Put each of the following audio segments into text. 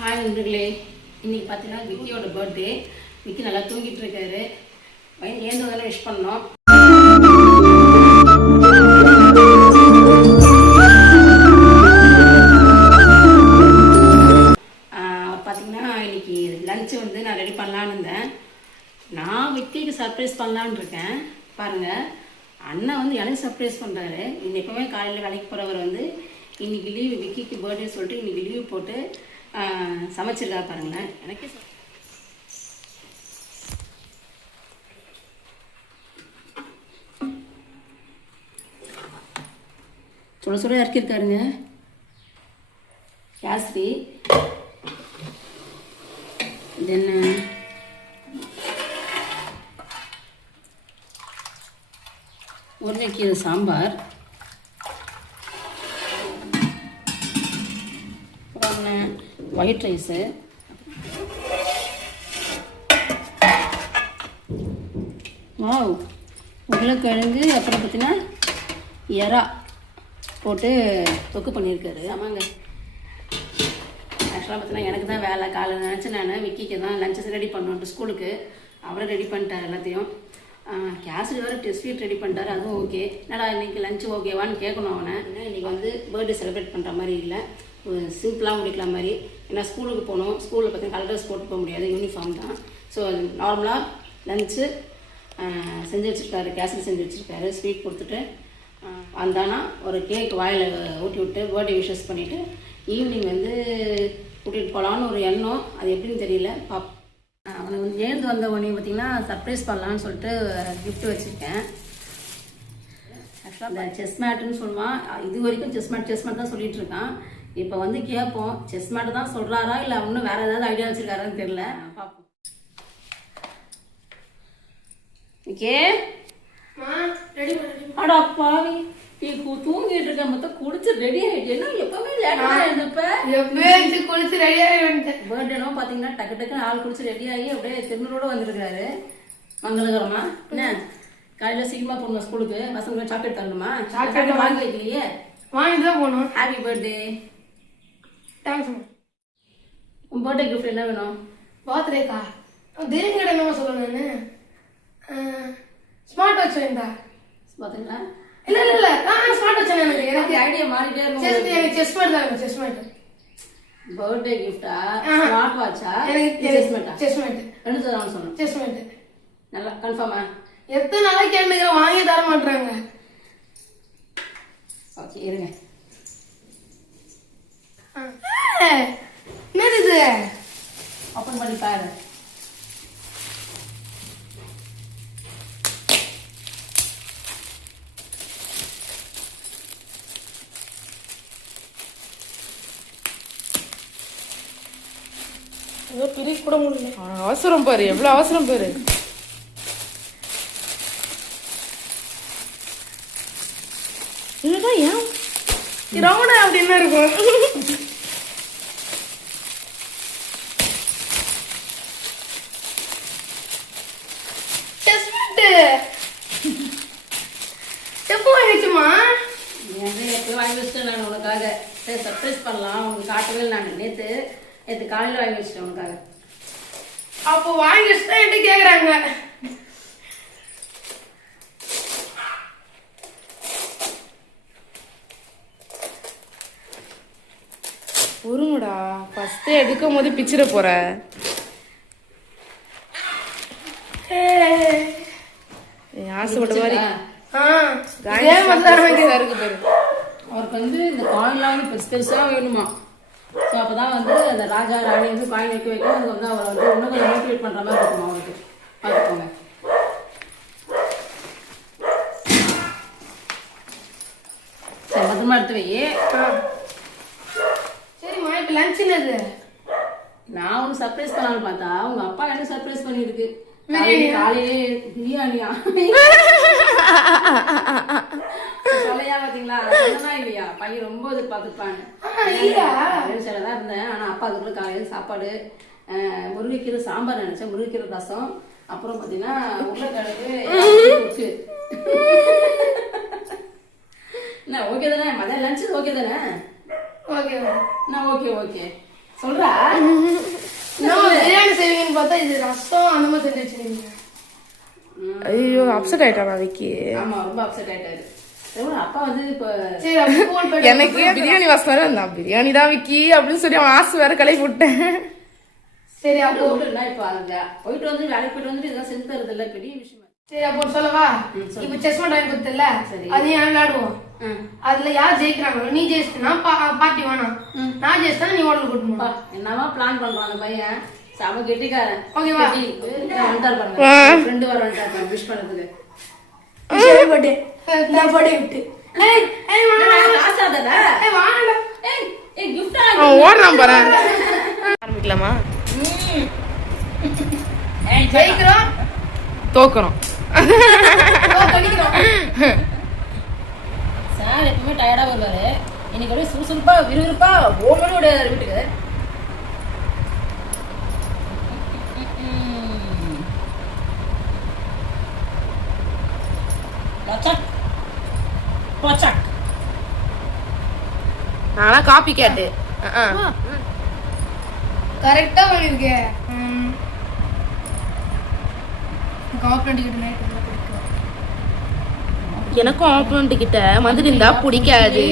Hi நண்பர்களே, இன்னைக்கு பார்த்தீங்கன்னா விக்கியோட பர்த்டே. விக்கி நல்லா தூங்கிட்டு இருக்காரு. ஏந்ததால விஷ் பண்ணோம். பார்த்தீங்கன்னா இன்னைக்கு லஞ்சு வந்து நான் ரெடி பண்ணலான்னு இருந்தேன். நான் விக்கிக்கு சர்ப்ரைஸ் பண்ணலான்னு இருக்கேன். பாருங்க, அண்ணன் வந்து எனக்கு சர்ப்ரைஸ் பண்ணுறாரு. இன்னைக்கு எப்பவுமே காலையில் வேலைக்கு போகிறவர் வந்து இன்னைக்கு லீவு, விக்கிக்கு பர்த்டே சொல்லிட்டு இன்னைக்கு லீவு போட்டு சமைச்சிருக்கா பாருங்களேன். எனக்கே சுட சுட இறக்கிருக்காருங்க கேசரி. இது என்ன, உருளைக்கீரை சாம்பார், அப்புறம் ஒயிட் ரைஸு, வாவ் உருளைக்கிழங்கு, அப்புறம் பார்த்தீங்கன்னா எறா போட்டு தொக்கு பண்ணியிருக்காரு. ஆமாங்க, ஆக்சுவலாக பார்த்தீங்கன்னா எனக்கு தான் வேலை. காலையில் நினச்சி நான் விக்கிக்கு தான் லஞ்சஸ் ரெடி பண்ணுவோன்ட்டு ஸ்கூலுக்கு அவரை ரெடி பண்ணிட்டார் எல்லாத்தையும். கேசரி வேறு ஸ்வீட் ரெடி பண்ணிட்டார், அதுவும் ஓகே. என்னடா இன்றைக்கி லஞ்சு ஓகேவான்னு கேட்கணும் அவனை. இன்றைக்கி வந்து பர்த்டே செலிப்ரேட் பண்ணுற மாதிரி இல்லை, சிம்பிளாக முடிக்கலாம் மாதிரி. ஏன்னா ஸ்கூலுக்கு போகணும், ஸ்கூலில் பார்த்தீங்கன்னா கலர் ட்ரெஸ் போட்டு போக முடியாது, யூனிஃபார்ம் தான். ஸோ நார்மலாக லஞ்சு செஞ்சு வச்சுருக்காரு, கேசரி செஞ்சு வச்சுருக்காரு. ஸ்வீட் கொடுத்துட்டு வந்தானா ஒரு கேக் வாயில் ஊட்டி விட்டு பர்த்டே விஷஸ் பண்ணிவிட்டு ஈவினிங் வந்து கூட்டிகிட்டு போகலான்னு ஒரு எண்ணம். அது எப்படின்னு தெரியல. அவனுக்கு வந்து எழுந்து வந்த உடனே பார்த்திங்கன்னா சர்ப்ரைஸ் பண்ணலான்னு சொல்லிட்டு கிஃப்ட் வச்சுருக்கேன். ஆக்சுவலாக இந்த செஸ் மேட்டுன்னு சொல்லுவான். இது வரைக்கும் செஸ் மேட் தான் சொல்லிகிட்டு இருக்கான். இப்போ வந்து கேட்போம், செஸ் மேட்டு தான் சொல்கிறாரா இல்லை இன்னும் வேறு ஏதாவது ஐடியா வச்சுருக்காரான்னு தெரியல. பார்ப்போம். ஓகே அடா பாவி, நீ தூங்கிட்டு இருக்க மொத்தம் குடிச்சு ரெடி ஆகிட்டு. என்ன எப்பவுமே லேட்டாக இருந்தப்ப எப்பவுமே குளிச்சு ரெடி ஆகிட்டு பர்த்டேனோ பார்த்தீங்கன்னா டக்கு டக்குன்னு ஆள் குளிச்சு ரெடி ஆகி அப்படியே திருநூறோட வந்துருக்காரு. மங்களகரமா என்ன காலையில் சீக்கிரமா போகணும் ஸ்கூலுக்கு. பசங்களுக்கு சாக்லேட் தரணுமா? சாக்லேட் வாங்கி வைக்கலையே, வாங்கி தான் போகணும். Happy birthday. தேங்க்ஸ். உன் பர்த்டே கிஃப்ட் என்ன வேணும்? பர்த்டேக்கா திடீர்னு கடை என்ன சொல்லணும்? ஸ்மார்ட் வாட்ச் வேண்டா பார்த்தீங்களா? இல்லை இல்லை இல்லை ஸ்மார்ட் வாட்ச் எனக்கு ஐடியா மாறிட்டே இருக்கும். எனக்கு செஸ் மேட் தான். செஸ் மேட் பர்த்டே கிஃப்டா? ஸ்மார்ட் வாட்சா? செஸ் மேட்டா? செஸ் மேட் ரெண்டு தரணும் சொன்னேன். செஸ் மேட் நல்லா கன்ஃபார்மா? எத்தனை நாளாக கேட்டுக்கிற வாங்கி தர மாட்டாங்க. ஓகே இருங்க. என்னது இது? ஓப்பன் பண்ணி பாரு. ஏதோ பிரி கூட முடியல. அவசரம் பாரு, எவ்வளவு அவசரம் பாரு. இதுதான் ஏன் ரவுண்டா அப்படின்னு இருக்கும். எப்போ வாங்கிச்சுமா? எப்போ வாங்கி வச்சுட்டேன் நான் உனக்காக. சரி சர்ப்ரைஸ் பண்ணலாம், உனக்கு காட்டவே இல்லை. நான் நேற்று காலையில் வாங்கி வச்சுட்டேன் உனக்காக. அப்போ வாங்கி வச்சுட்டா என்கிட்ட கேட்குறாங்க. பொறுங்கடா, ஃபர்ஸ்ட் எடுக்கும் போது பிச்சிட போற. ஆசைப்பட்ட மாதிரி அவருக்கு வந்து இந்த காயின்லாம் வந்து பெருசு பெருசாக வேணுமா. ஸோ அப்போ தான் வந்து அந்த ராஜா ராணி வந்து காயின் வைக்க வைக்க அது வந்து அவரை வந்து இன்னும் கொஞ்சம் மோட்டிவேட் பண்ணுற மாதிரி இருக்குமா அவருக்கு. பார்த்துக்கோங்க. சரி பத்திரமா எடுத்து வை. சரிம்மா, இப்போ லஞ்ச் என்னது? நான் ஒன்று சர்ப்ரைஸ் பண்ணாலும் பார்த்தா உங்க அப்பா எனக்கு சர்ப்ரைஸ் பண்ணியிருக்கு. காலையிலே பிரியாணியா சொல்லையா? பாத்தீங்களா? சொன்னா இல்லையா? பையன் ரொம்ப எதிர்பார்த்துருப்பாங்க. தான் இருந்தேன். ஆனா அப்பா அதுக்குள்ள காலையில சாப்பாடு முருங்கைக்கீரை சாம்பார் நினைச்சேன், முருங்கைக்கீரை ரசம், அப்புறம் பாத்தீங்கன்னா உருளைக்கிழங்கு. என்ன ஓகே தானே? மதியம் லஞ்சு ஓகே தானே? ஓகே நான் ஓகே ஓகே சொல்றா பிரியாணி செய்வீங்கன்னு பார்த்தா இது ரசம் அந்த மாதிரி செஞ்சு வச்சிருக்கீங்க. ஐயோ அப்செட் ஆயிட்டானா விக்கி. ஆமா ரொம்ப அப்செட் ஆயிட்டாரு. அப்பா வந்து இப்ப சரி அப்ப போன் போயிட்டு எனக்கு பிரியாணி வாசனை நான் பிரியாணி தான் விக்கி அப்படின்னு சொல்லி அவன் ஆசை வேற கலை விட்டேன். சரி அப்போ இப்ப அங்க போயிட்டு வந்து வேலைக்கு போயிட்டு வந்து இதெல்லாம் செஞ்சு தரது இல்ல பெரிய விஷயம். சரி அப்போ சொல்லவா? இப்ப செஸ் மட்டும் வாங்கி கொடுத்தல, அது ஏன் விளையாடுவோம். அதுல யார் ஜெயிக்கிறாங்களோ நீ ஜெயிச்சிட்டா பார்ட்டி வேணாம், நான் ஜெயிச்சிட்டா நீ ஹோட்டல் கூட்டணும். என்னவா பிளான் பண்றான் அந்த பையன். செம கெட்டிக்காரன். ஓகேவா? வந்துட்டாரு பாருங்க, ஃப்ரெண்டு வர வந்துட்டாரு விஷ் பண்றதுக்கு. பர்த்டே நான் பர்த்டே விட்டு காசாதடா. வாங்கடா. ஏய் கிஃப்ட் அவன் ஓடுறான் பாரு. ஆரம்பிக்கலாமா? ஜெயிக்கிறோம் தோக்குறோம். கடிக்கிறோம். சார் எப்பவுமே டயர்டா வருவாரு. இன்னைக்கு அப்படியே சுறுசுறுப்பா விறுவிறுப்பா ஓடணும் விடாது வீட்டுக்கு. நானா காப்பி கேட்டு கரெக்டா பண்ணிருக்கேன். காப்பி கிட்ட நைட் பிடிக்கும். எனக்கும் ஆப்போனண்ட் கிட்ட வந்து இருந்தா பிடிக்காது.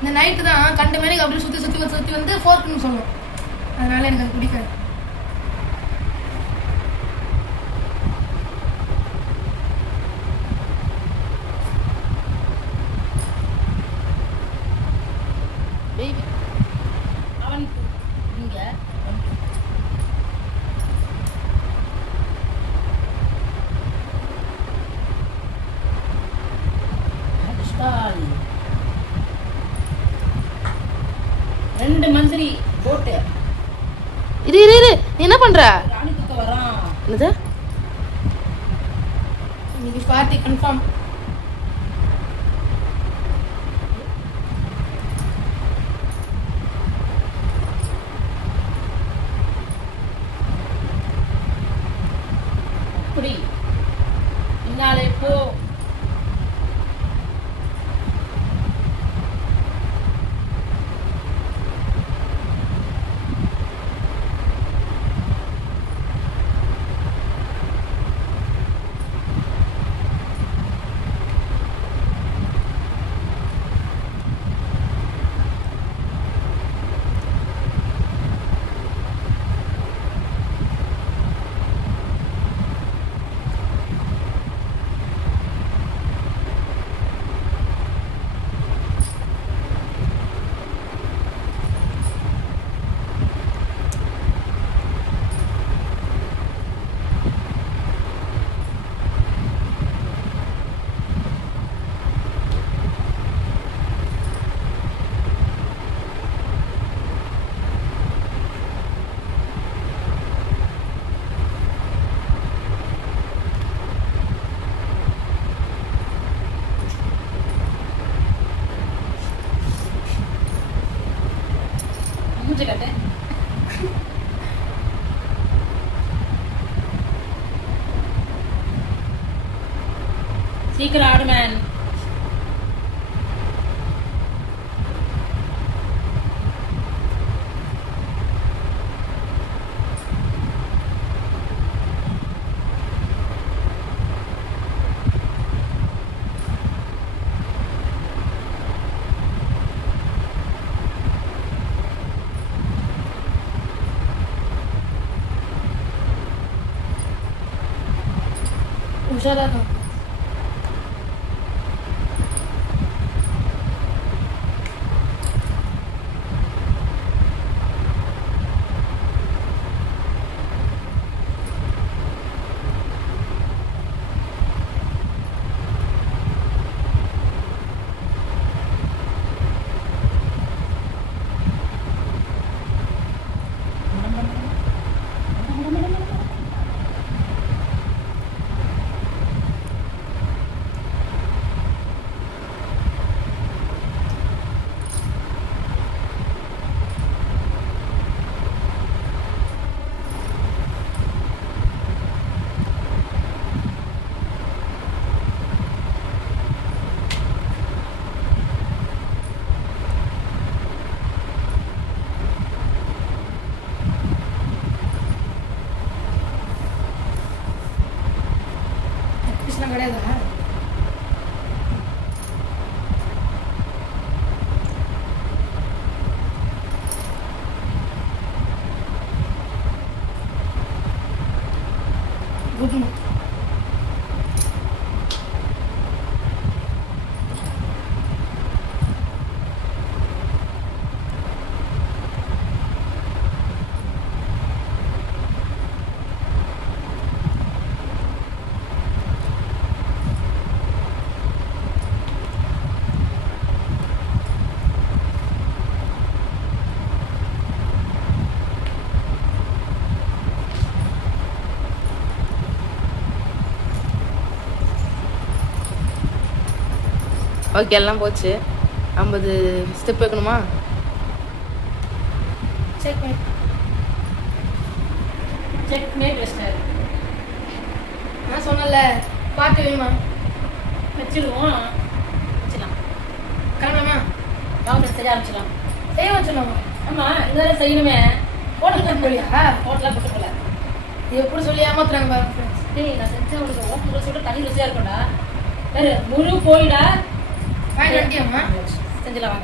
இந்த நைட்டு தான் கண்ட மேலே அப்படியே சுத்தி சுத்தி சுத்தி வந்து ஃபோர்க்னு சொல்லும், அதனால எனக்கு அது பிடிக்காது. அவன் இங்க ரெண்டு மந்திரி போட்டு இரு இரு இரு நீ என்ன பண்ற? ராணி தூக்க வரான். என்னது? இன்னைக்கு பார்ட்டி கன்ஃபார்ம். அப்படி பின்னாலே போ. மூஞ்சி கட்டு. சீக்கிரம் ஆடு மேன். உஷாரா இருக்கும். எதுவும் கிடையாதா? Good morning. ஓகே எல்லாம் போச்சு. 50 ஸ்டெப் வைக்கணுமா? செக் பண்ணி செக்மேட் வெஸ்டர். நான் சொன்னல பாட்டு வேணுமா? வச்சிடுவோம். வச்சிடலாம். கிளம்பலாமா? வாங்க செய்ய ஆரம்பிச்சிடலாம். செய்ய வச்சிடலாமா? ஆமா இந்த செய்யணுமே. ஹோட்டல் போலியா? ஹோட்டலாக போட்டு போல. எப்படி சொல்லி ஏமாத்துறாங்க பாருங்க ஃப்ரெண்ட்ஸ். டேய் நான் செஞ்ச உனக்கு ஹோட்டல் சொல்லிட்டு தனி ருசியாக இருக்கும்டா. வேறு முழு போயிடா. வாங்கிட்டு வந்துட்டியாம்மா? செஞ்சிடலாம் வாங்க.